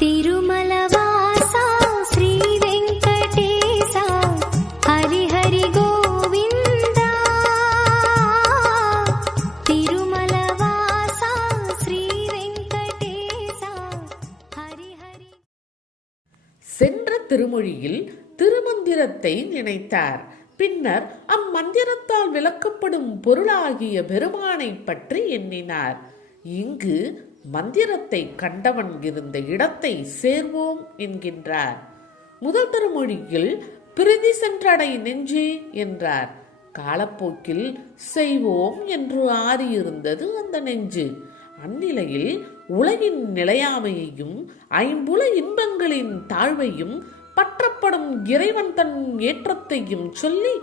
तिरुमलवासा श्री वेंकटेशा हरि हरि गोविंदा तिरुमलवासा श्री वेंकटेशा हरि हरि சென்ற திருமொழியில் திருமந்திரத்தை நினைத்தார். பின்னர் அம்மந்திரத்தால் விளக்கப்படும் பொருளாகிய பெருமானை பற்றி எண்ணினார். இங்கு மந்திரத்தை கண்டவன் இருந்த இடத்தை சேர்வோம் என்கின்றார். முதல் திருமொழியில் பிரதி சென்றடை நெஞ்சே என்றார். காலப்போக்கில் செய்வோம் என்று ஆறியிருந்தது அந்த நெஞ்சு. அந்நிலையில் உலகின் நிலையாமையையும் ஐம்புல இன்பங்களின் தாழ்வையும் பற்றப்படும் இறைவன் தன் ஏற்றத்தையும் சொல்லி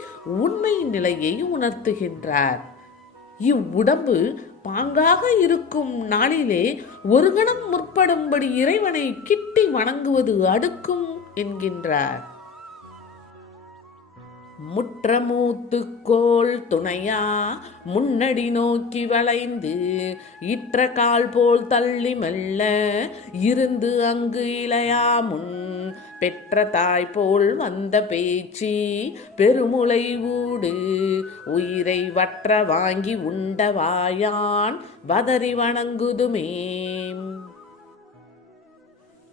உண்மை நிலையை உணர்த்துகின்றார். இவ்வுடம்பு பாங்காக இருக்கும் நாளிலே ஒரு கணம் முற்படும்படி இறைவனை கிட்டி வணங்குவது அடுக்கும் என்கின்றார். முற்றமூத்துக்கோள் துணையா முன்னடி நோக்கி வளைந்து இற்ற கால் போல் தள்ளி மெல்ல இருந்து அங்கு இளையா முன் பெற்ற தாய் போல் வந்த பேச்சி பெருமுளை ஊடு உயிரை வற்ற வாங்கி உண்ட வாயான் வதறி வணங்குதுமே.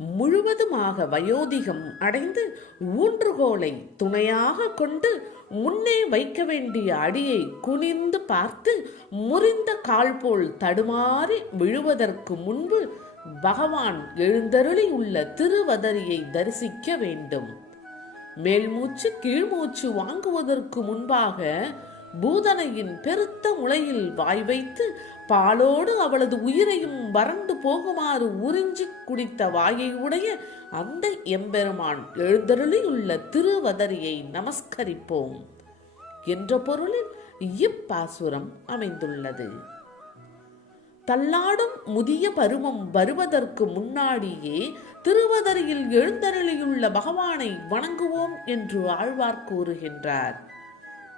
முழுவதுமாக வயோதிகம் அடைந்து ஊன்றுகோலை துணையாக கொண்டு முன்னே வைக்க வேண்டிய அடியை குனிந்து பார்த்து முறிந்த கால் போல் தடுமாறி விழுவதற்கு முன்பு பகவான் எழுந்தருளி உள்ள திருவதரியை தரிசிக்க வேண்டும். மேல்மூச்சு கீழ்மூச்சு வாங்குவதற்கு முன்பாக பூதனையின் பெருத்த முளையில் வாய் வைத்து பாலோடு அவளது உயிரையும் வறண்டு போகுமாறு உறிஞ்சி குடித்த வாயை உடைய அந்த எம்பெருமான் எழுந்தருளி உள்ள திருவதரியை நமஸ்கரிப்போம் என்ற பொருளில் இப்பாசுரம் அமைந்துள்ளது. தள்ளாடும் முதிய பருவம் வருவதற்கு முன்னாடியே திருவதரியில் எழுந்தருளியுள்ள பகவானை வணங்குவோம் என்று ஆழ்வார் கூறுகின்றார்.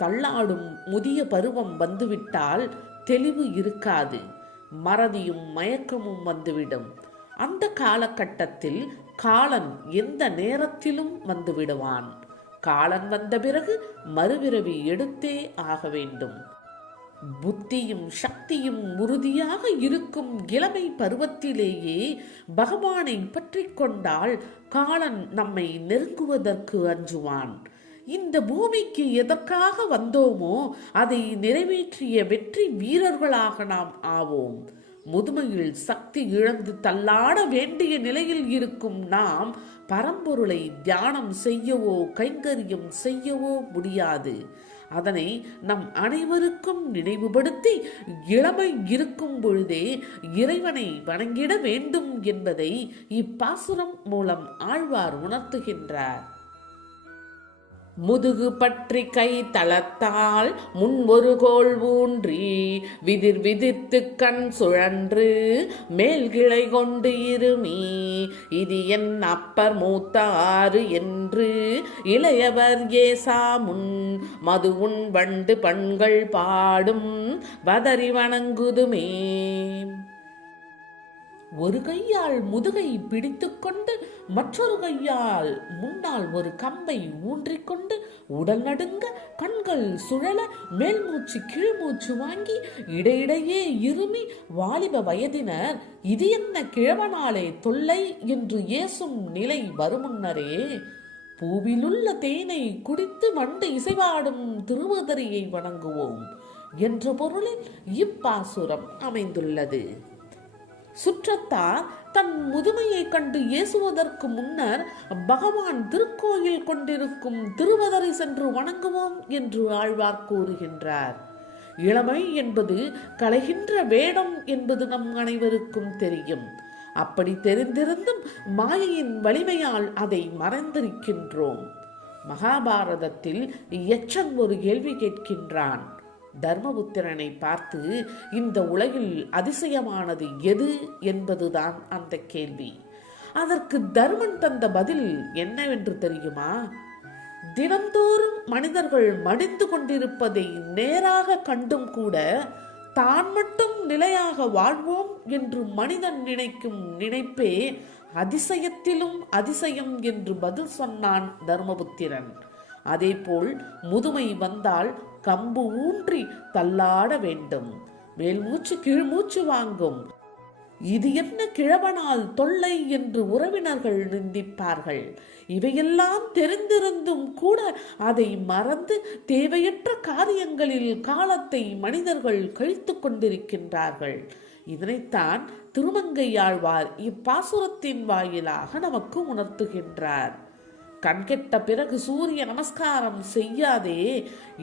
தள்ளாடும் முதிய பருவம் வந்துவிட்டால் தெளிவு இருக்காது, மறதியும் மயக்கமும் வந்துவிடும். அந்த காலகட்டத்தில் காலன் எந்த நேரத்திலும் வந்துவிடுவான். காலன் வந்த பிறகு மறுபிறவி எடுத்தே ஆக வேண்டும். புத்தியும் சக்தியும் உறுதியாக இருக்கும் இளமை பருவத்திலேயே பகவானை பற்றி கொண்டால் காலன் நம்மை நெருங்குவதற்கு அஞ்சுவான். இந்த பூமிக்கு எதற்காக வந்தோமோ அதை நிறைவேற்றிய வெற்றி வீரர்களாக நாம் ஆவோம். முதுமையில் சக்தி இழந்து தள்ளாட வேண்டிய நிலையில் இருக்கும் நாம் பரம்பொருளை தியானம் செய்யவோ கைங்கரியம் செய்யவோ முடியாது. அதனை நம் அனைவருக்கும் நினைவுபடுத்தி இளமை இருக்கும் பொழுதே இறைவனை வணங்கிட வேண்டும் என்பதை இப்பாசுரம் மூலம் ஆழ்வார் உணர்த்துகின்றார். முதுகு பற்றி கை தளத்தால் முன் ஒரு கோள் ஊன்றி விதிர் விதிர்த்து கண் சுழன்று மேல் கிளை கொண்டு இருமி இது என் அப்பர் மூத்த ஆறு என்று இளையவர் ஏசா முன் மது உன் வண்டு பண்கள் பாடும் வதறி வணங்குதுமே. ஒரு கையால் முதுகை பிடித்துக்கொண்டு மற்றொரு கையால் முன்னால் ஒரு கம்பை ஊன்றிக்கொண்டு உடல் நடுங்க கண்கள் சுழல மேல் மூச்சு கீழ்மூச்சு வாங்கி இடையிடையே இருமி வாலிப வயதினர் இது என்ன கிழவனாலே தொல்லை என்று ஏசும் நிலை வருமுன்னரே பூவிலுள்ள தேனை குடித்து வண்டு இசைவாடும் திருவதரியை வணங்குவோம் என்ற பொருளில் இப்பாசுரம் அமைந்துள்ளது. சுற்றத்தார் தன் முதுமையை கண்டு ஏசுவதற்கு முன்னர் பகவான் திருக்கோயில் கொண்டிருக்கும் திருவதரை சென்று வணங்குவோம் என்று ஆழ்வார் கூறுகின்றார். இளமை என்பது களைகின்ற வேடம் என்பது நம் அனைவருக்கும் தெரியும். அப்படி தெரிந்திருந்தும் மாயையின் வலிமையால் அதை மறந்திருக்கின்றோம். மகாபாரதத்தில் யட்சன் ஒரு கேள்வி கேட்கின்றான். தர்மபுத்திரனை பார்த்து இந்த உலகில் அதிசயமானது எது என்பதுதான் அந்த கேள்வி. அதற்கு தர்மன் தந்த பதில் என்னவென்று தெரியுமா? தினந்தோறும் மனிதர்கள் மடிந்து கொண்டிருப்பதை நேராக கண்டும் கூட தான் மட்டும் நிலையாக வாழ்வோம் என்று மனிதன் நினைக்கும் நினைப்பே அதிசயத்திலும் அதிசயம் என்று பதில் சொன்னான் தர்மபுத்திரன். அதேபோல் முதுமை வந்தால் கம்பு ஊன்றி தள்ளாட வேண்டும். மேல் மூச்சு கீழ் மூச்சு வாங்கும். இது என்ன கிழவனால் தொல்லை என்று உறவினர்கள் நிந்திப்பார்கள். இவையெல்லாம் தெரிந்திருந்தும் கூட அதை மறந்து தேவையற்ற காரியங்களில் காலத்தை மனிதர்கள் கழித்து கொண்டிருக்கின்றார்கள். இதனைத்தான் திருமங்கையாழ்வார் இப்பாசுரத்தின் வாயிலாக நமக்கு உணர்த்துகின்றார். கண்கெட்ட பிறகு சூரிய நமஸ்காரம் செய்யாதே,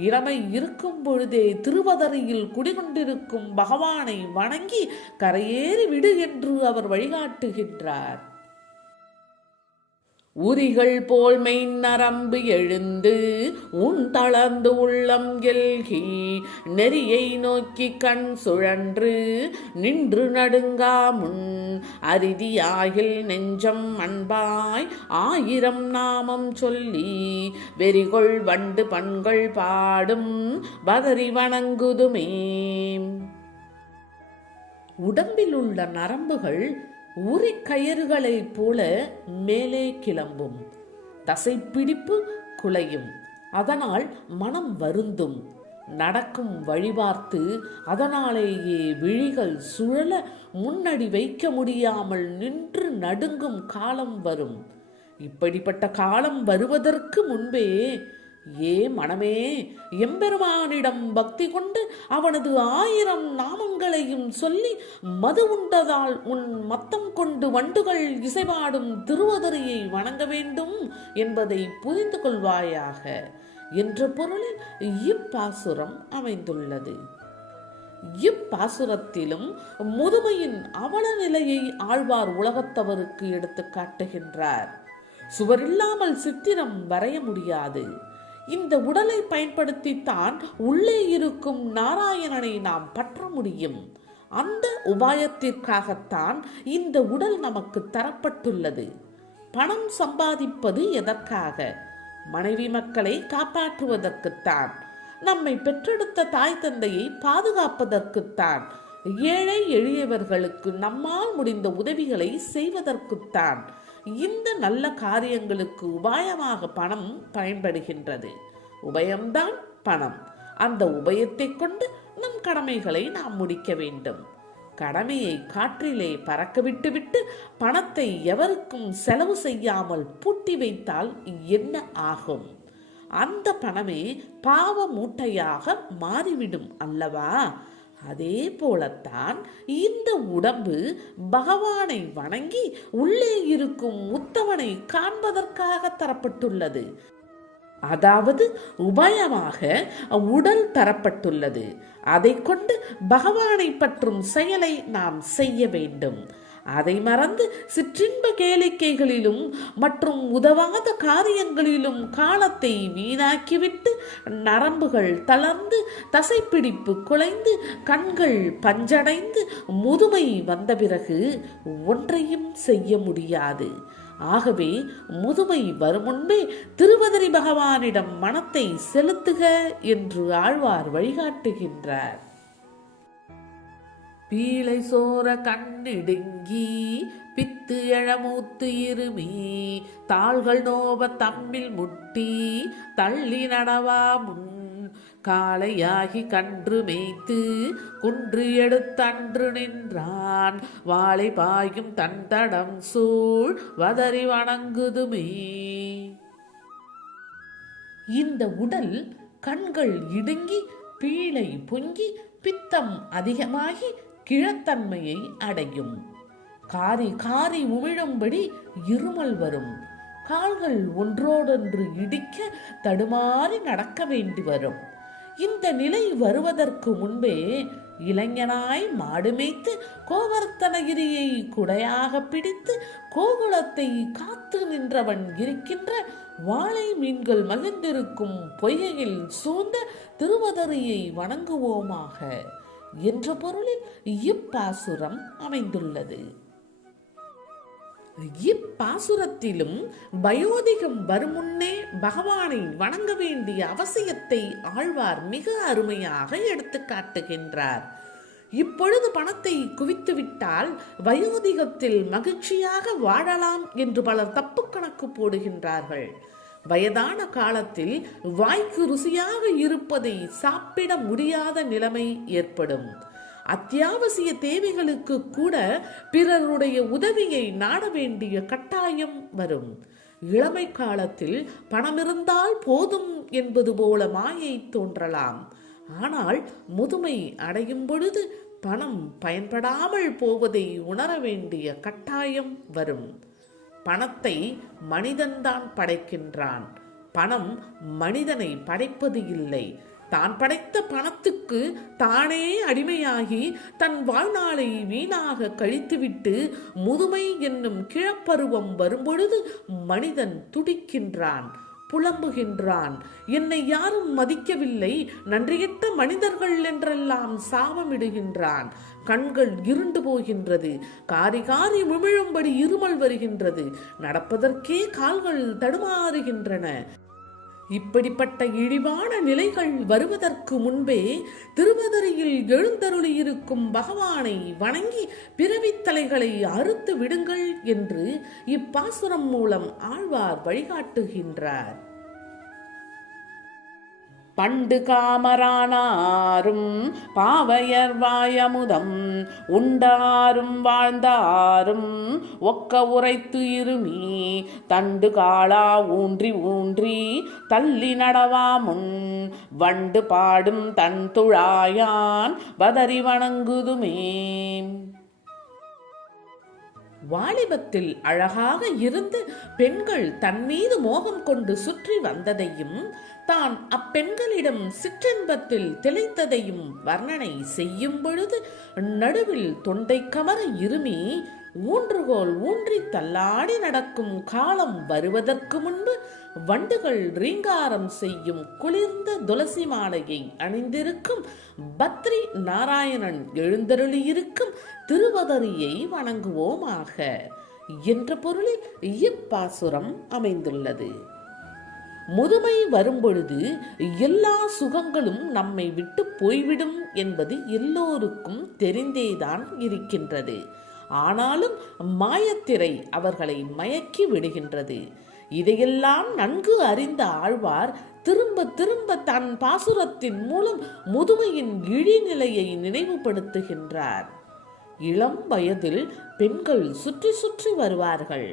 இளமை இருக்கும் பொழுதே திருவதரியில் குடிகொண்டிருக்கும் பகவானை வணங்கி கரையேறி விடு என்று அவர் வழிகாட்டுகின்றார். உரிகள் போல் மெய் நரம்பு எழுந்து உன் தளர்ந்து உள்ளம் எல்கி நெறியை நோக்கி கண் சுழன்று நின்று நடுங்கா முன் அரிதியாகில் நெஞ்சம் அன்பாய் 1000 நாமம் சொல்லி வெறிகொள் வண்டு பண்கள் பாடும் பதறி வணங்குதுமே. உடம்பில் உள்ள நரம்புகள் உரி கயிறுகளைப் போல மேலே கிளம்பும். தசைப்பிடிப்பு குலையும். அதனால் மனம் வருந்தும். நடக்கும் வழிபார்த்து அதனாலேயே விழிகள் சுழல முன்னடி வைக்க முடியாமல் நின்று நடுங்கும் காலம் வரும். இப்படிப்பட்ட காலம் வருவதற்கு முன்பே ஏ மனமே, எம்பெருமானிடம் பக்தி கொண்டு அவனது 1000 நாமங்களையும் சொல்லி மது உண்டதால் உன் மத்தம் கொண்டு வண்டுகள் இசைபாடும் திருவதரியை வணங்க வேண்டும் என்பதை புரிந்து கொள்வாயாக என்ற பொருளில் இப்பாசுரம் அமைந்துள்ளது. இப்பாசுரத்திலும் முதுமையின் அவல நிலையை ஆழ்வார் உலகத்தவருக்கு எடுத்து காட்டுகின்றார். சுவரில்லாமல் சித்திரம் வரைய முடியாது. இந்த உடலை பயன்படுத்தித்தான் உள்ளே இருக்கும் நாராயணனை நாம் பற்ற முடியும். அந்த உபாயத்திற்காகத்தான் இந்த உடல் நமக்கு தரப்பட்டுள்ளது. பணம் சம்பாதிப்பது எதற்காக? மனைவி மக்களை காப்பாற்றுவதற்குத்தான். நம்மை பெற்றெடுத்த தாய் தந்தையை பாதுகாப்பதற்குத்தான். ஏழை எளியவர்களுக்கு நம்மால் முடிந்த உதவிகளை செய்வதற்குத்தான். இந்த நல்ல காரியங்களுக்கு உபாயமாக பணம் பயன்படுகின்றது. உபயம்தான் பணம். அந்த உபயத்தை கொண்டு நம் கடமைகளை நாம் முடிக்க வேண்டும். கடமையை காற்றிலே பறக்க விட்டுவிட்டு பணத்தை எவருக்கும் செலவு செய்யாமல் பூட்டி வைத்தால் என்ன ஆகும்? அந்த பணமே பாவ மூட்டையாக மாறிவிடும் அல்லவா? அதே போலத்தான் இந்த உடம்பு பகவானை வணங்கி உள்ளே இருக்கும் உத்தமனை காண்பதற்காக தரப்பட்டுள்ளது. அதாவது உபயமாக உடல் தரப்பட்டுள்ளது. அதை கொண்டு பகவானை பற்றும் செயலை நாம் செய்ய வேண்டும். அதை மறந்து சிற்றின்ப கேளிக்கைகளிலும் மற்றும் உதவாத காரியங்களிலும் காலத்தை வீணாக்கிவிட்டு நரம்புகள் தளர்ந்து தசைப்பிடிப்பு குலைந்து கண்கள் பஞ்சடைந்து முதுமை வந்த பிறகு ஒன்றையும் செய்ய முடியாது. ஆகவே முதுமை வரும் முன்பே திருவதரி பகவானிடம் மனத்தை செலுத்துக என்று ஆழ்வார் வழிகாட்டுகின்றார். பீளை சோர கண்ணிடுங்கி பித்து எழமூத்து இருமி தாள்கள் நோவ தம்மில் முட்டி தள்ளி நடவா முன் காளையாகி கன்று மேய்த்து குன்று எடுத்தன்று நின்றான் வாளை பாயும் தன் தடம் சூழ் வதறி வணங்குதுமே. இந்த உடல் கண்கள் இடுங்கி பீளை பொங்கி பித்தம் அதிகமாகி கிழத்தன்மையை அடையும். காரி காரி உமிழும்படி இருமல் வரும். கால்கள் ஒன்றோடொன்று இடிக்க தடுமாறி நடக்க வேண்டி வரும். இந்த நிலை வருவதற்கு முன்பே இளைஞனாய் மாடு மேய்த்து கோவர்த்தனகிரியை குடையாக பிடித்து கோகுலத்தை காத்து நின்றவன் இருக்கின்ற வாழை மீன்கள் மகிழ்ந்திருக்கும் பொய்கையில் சூழ்ந்த திருவதரியை வணங்குவோமாக என்ற பொருளில் இப்பாசுரம் அமைந்துள்ளது. இப்பாசுரத்திலும் வயோதிகம் வருமுன்னே பகவானை வணங்க வேண்டிய அவசியத்தை ஆழ்வார் மிக அருமையாக எடுத்து காட்டுகின்றார். இப்பொழுது பணத்தை குவித்துவிட்டால் வயோதிகத்தில் மகிழ்ச்சியாக வாழலாம் என்று பலர் தப்பு கணக்கு போடுகின்றார்கள். வயதான காலத்தில் வாய்க்கு ருசியாக இருப்பதை சாப்பிட முடியாத நிலைமை ஏற்படும். அத்தியாவசிய தேவைகளுக்கு கூட பிறருடைய உதவியை நாட வேண்டிய கட்டாயம் வரும். இளமை காலத்தில் பணமிருந்தால் போதும் என்பது போல மாயை தோன்றலாம். ஆனால் முதுமை அடையும் பொழுது பணம் பயன்படாமல் போவதை உணர வேண்டிய கட்டாயம் வரும். பணத்தை மனிதன்தான் படைக்கின்றான். பணம் மனிதனை படைப்பது இல்லை. தான் படைத்த பணத்துக்கு தானே அடிமையாகி தன் வாழ்நாளை வீணாக கழித்துவிட்டு முதுமை என்னும் கிழப்பருவம் வரும்பொழுது மனிதன் துடிக்கின்றான், புலம்புகின்றான். என்னை யாரும் மதிக்கவில்லை, நன்றியற்ற மனிதர்கள் என்றெல்லாம் சாபமிடுகின்றான். கண்கள் இருண்டு போகின்றது, காரி காரி உமிழும்படி இருமல் வருகின்றது, நடப்பதற்கே கால்கள் தடுமாறுகின்றன. இப்படிப்பட்ட இழிவான நிலைகள் வருவதற்கு முன்பே திருவதரியில் எழுந்தருளியிருக்கும் பகவானை வணங்கி பிறவித்தலைகளை அறுத்து விடுங்கள் என்று இப்பாசுரம் மூலம் ஆழ்வார் வழிகாட்டுகின்றார். பண்டு காமரானாரும் பாவையர் வாயமுதம் உண்டாரும் வாழ்ந்தாரும் ஒக்க உரைத்து இருமி தண்டு காளா ஊன்றி ஊன்றி தள்ளி நடவா முன் வண்டு பாடும் தன் துழாயான் வதறி வணங்குதுமே. வாலிபத்தில் அழகாக இருந்து பெண்கள் தன் மீது மோகம் கொண்டு சுற்றி வந்ததையும் தான் அப்பெண்களிடம் சிற்றின்பத்தில் திளைத்ததையும் வர்ணனை செய்யும் பொழுது நடுவில் தொண்டை கமர இருமி ஊன்றுகோல் ஊன்றி தள்ளாடி நடக்கும் காலம் வருவதற்கு முன்பு வண்டுகள் ரீங்காரம் செய்யும் குளிர்ந்த துளசி மாலையை அணிந்திருக்கும் பத்ரி நாராயணன் எழுந்தருளியிருக்கும் திருவதரியை வணங்குவோமாக என்ற பொருளில் இப்பாசுரம் அமைந்துள்ளது. முதுமை வரும்பொழுது எல்லா சுகங்களும் நம்மை விட்டு போய்விடும் என்பது எல்லோருக்கும் தெரிந்தேதான் இருக்கின்றது. ஆனாலும் மாயத்திரை அவர்களை மயக்கி விடுகின்றது. இதையெல்லாம் நன்கு அறிந்த ஆழ்வார் திரும்ப திரும்ப தன் பாசுரத்தின் மூலம் முதுமையின் இழிநிலையை நினைவுபடுத்துகின்றார். இளம் வயதில் பெண்கள் சுற்றி சுற்றி வருவார்கள்.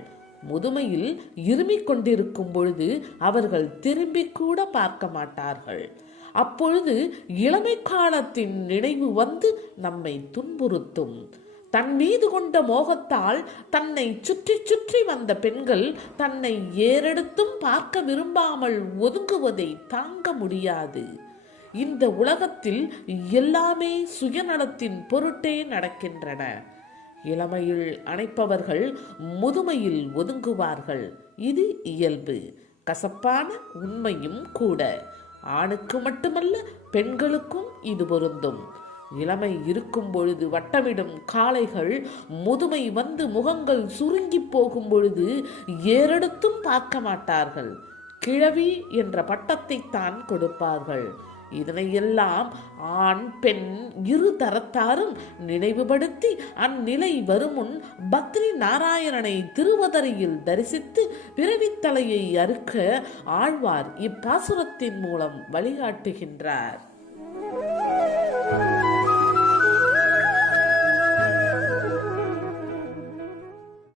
முதுமையில் இருமிக் கொண்டிருக்கும் பொழுது அவர்கள் திரும்பி கூட பார்க்க மாட்டார்கள். அப்பொழுது இளமை காலத்தின் நினைவு வந்து நம்மை துன்புறுத்தும். தன் மீது கொண்ட மோகத்தால் தன்னை சுற்றி சுற்றி வந்த பெண்கள் தன்னை ஏறெடுத்தும் பார்க்க விரும்பாமல் ஒதுங்குவதை தாங்க முடியாது. இந்த உலகத்தில் எல்லாமே சுயநலத்தின் பொருட்டே நடக்கின்றன. இளமையில் அணைப்பவர்கள் முதுமையில் ஒதுங்குவார்கள். இது இயல்பு, கசப்பான உண்மையும் கூட. ஆணுக்கு மட்டுமல்ல, பெண்களுக்கும் இது பொருந்தும். இளமை இருக்கும் பொழுது வட்டமிடும் காளைகள் முதுமை வந்து முகங்கள் சுருங்கி போகும் பொழுது ஏறெடுத்தும் பார்க்க மாட்டார்கள். கிழவி என்ற பட்டத்தை தான் கொடுப்பார்கள். இதனையெல்லாம் ஆண் பெண் இரு தரத்தாரும் நினைவுபடுத்தி அந்நிலை வருமுன் பத்ரி நாராயணனை திருவதரியில் தரிசித்து பிறவித்தலையை அறுக்க ஆழ்வார் இப்பாசுரத்தின் மூலம் வழிகாட்டுகின்றார்.